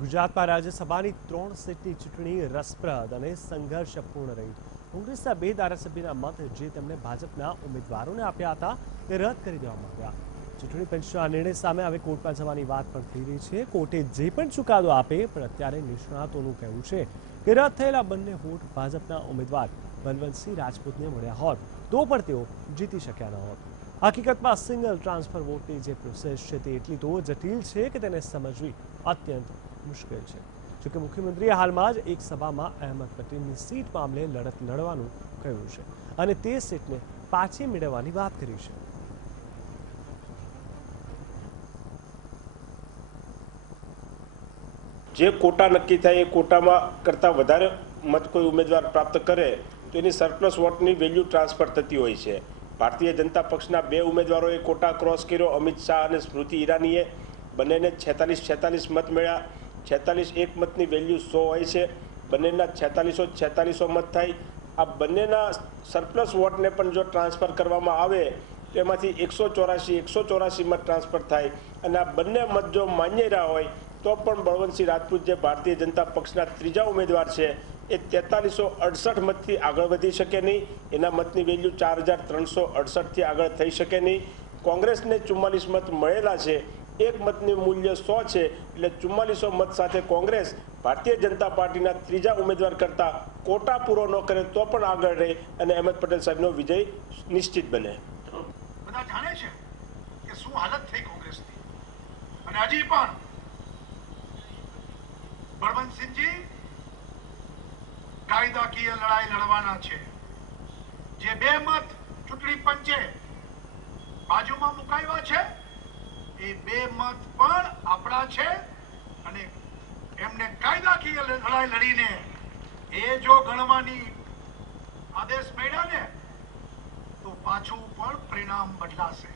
ગુજરાતમાં રાજ્યસભાની 3 સીટની ચૂંટણી રસપ્રદ અને સંઘર્ષપૂર્ણ રહી। કોંગ્રેસના 2 ધારાસભ્યના મત જે તેમણે ભાજપના ઉમેદવારોને આપ્યા હતા તે રદ કરી દેવામાં આવ્યા। ચૂંટણી પંચના આ નિર્ણય સામે હવે કોર્ટમાં જવાની વાત પણ થઈ રહી છે। કોર્ટે જે પણ ચુકાદો આપે પણ અત્યારે નિષ્ણાતોનું કહેવું છે કે રદ થયેલા બંને વોટ ભાજપના ઉમેદવાર બલવંતસિંહ રાજપૂતને મળ્યા હોત તો પણ તેઓ જીતી શક્યા ન હોત। હકીકતમાં સિંગલ ટ્રાન્સફર વોટની જે પ્રોસેસ છે તે એટલી તો જટિલ છે કે તેને સમજવી અત્યંત મુશ્કેલ છે। જોકે મુખ્યમંત્રીએ હાલમાં જ એક સભામાં અહેમદ પટેલની સીટ મામલે લડત લડવાનું કહ્યું છે અને તે સીટને પાછી મેળવવાની વાત કરી છે। જે કોટા નક્કી થાય એ કોટામાં કરતાં વધારે મત કોઈ ઉમેદવાર પ્રાપ્ત કરે તો એની સરપ્લસ વોટની વેલ્યુ ટ્રાન્સફર થતી હોય છે। ભારતીય જનતા પક્ષના 2 ઉમેદવારોએ કોટા ક્રોસ કર્યો। અમિત શાહ અને સ્મૃતિ ઈરાનીએ બંનેને 46 મત મળ્યા। 46 એક મતની વેલ્યુ 100 હોય છે। બંનેના 46 મત થાય। આ બંનેના સરપ્લસ વોટને પણ જો ટ્રાન્સફર કરવામાં આવે તો એમાંથી 184 મત ટ્રાન્સફર થાય અને આ બંને મત જો માન્ય રહ્યા હોય તો પણ બળવંતસિંહ રાજપૂત જે ભારતીય જનતા પક્ષના 3જા ઉમેદવાર છે એ 4368 મતથી આગળ વધી શકે નહીં। એના મતની વેલ્યુ 4368થી આગળ થઈ શકે નહીં। કોંગ્રેસને 44 મત મળેલા છે। એક મતનું મૂલ્ય 100 છે એટલે 4400 મત સાથે કોંગ્રેસ ભારતીય જનતા પાર્ટીના 3જા ઉમેદવાર કરતાં કોટા પૂરો ન કરે તો પણ આગળ રહે અને અહેમદ પટેલ સાહેબનો વિજય નિશ્ચિત બને। બધા જાણે છે કે શું હાલત થઈ કોંગ્રેસની અને હજી પણ બળવંતસિંહજી કાયદાકીય લડાઈ લડવાના છે। જે 2 મત ચૂંટણી પંચે બાજુમાં મુકાવ્યા છે એ 2 મત પણ આપણા છે અને એમને કાયદાકીય લડાઈ લડીને એ જો ગણવાની આદેશ મળ્યા ને તો પાછું પણ પરિણામ બદલાશે।